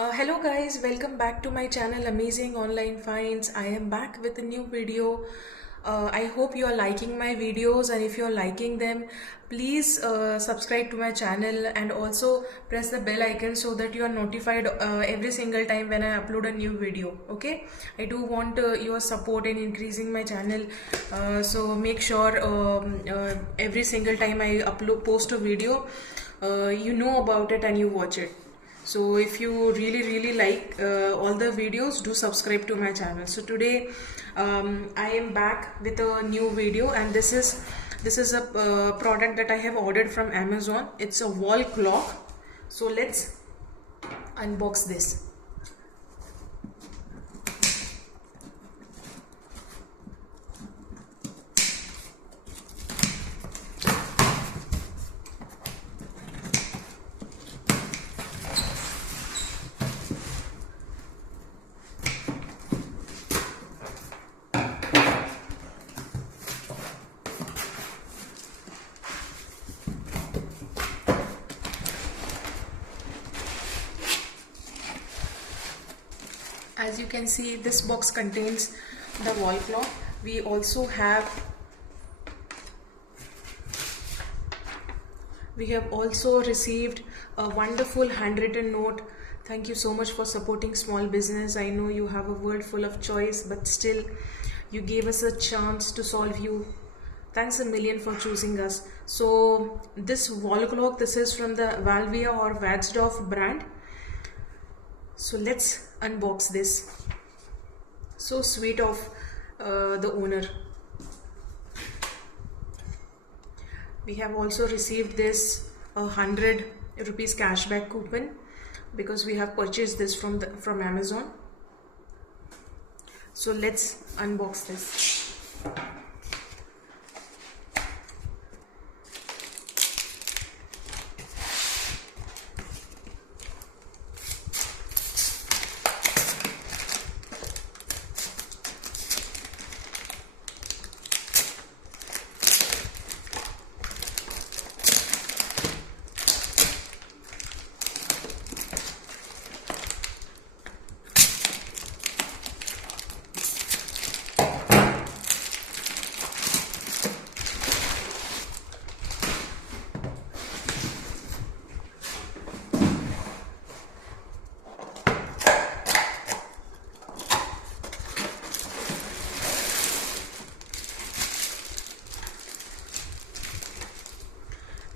Hello guys, welcome back to my channel Amazing Online Finds. I am back with a new video. I hope you are liking my videos, and if you are liking them, please subscribe to my channel and also press the bell icon so that you are notified every single time when I upload a new video. Okay, I do want your support in increasing my channel, so make sure every single time I post a video, you know about it and you watch it. So if you really like all the videos, do subscribe to my channel. So today I am back with a new video, and this is a product that I have ordered from Amazon. It's a wall clock. So let's unbox this. As you can see, this box contains the wall clock. We also have received a wonderful handwritten note. Thank you so much for supporting small business. I know you have a world full of choice, but still you gave us a chance to solve you. Thanks a million for choosing us. So this wall clock, this is from the Valvia or Vadsdorf brand. So let's unbox this. So sweet of the owner. We have also received this 100 rupees cashback coupon because we have purchased this from Amazon. So let's unbox this.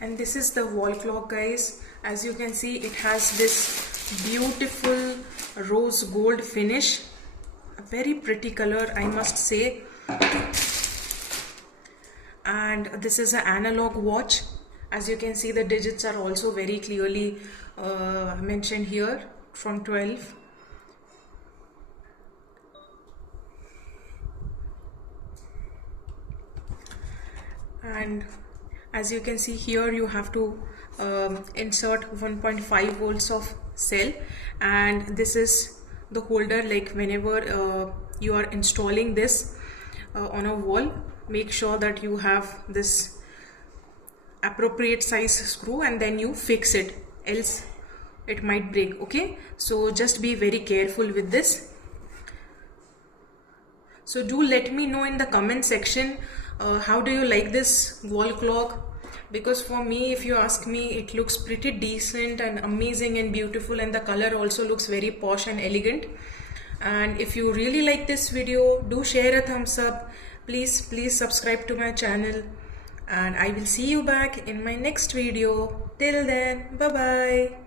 And this is the wall clock, guys. As you can see, it has this beautiful rose gold finish, a very pretty color, I must say. And this is an analog watch. As you can see, the digits are also very clearly mentioned here, from 12. And as you can see here, you have to insert 1.5 volts of cell, and this is the holder. Like whenever you are installing this on a wall, make sure that you have this appropriate size screw and then you fix it, else it might break. Okay, so just be very careful with this. So do let me know in the comment section, how do you like this wall clock? Because for me, if you ask me, it looks pretty decent and amazing and beautiful, and the color also looks very posh and elegant. And if you really like this video, do share a thumbs up. Please subscribe to my channel, and I will see you back in my next video. Till then, bye bye.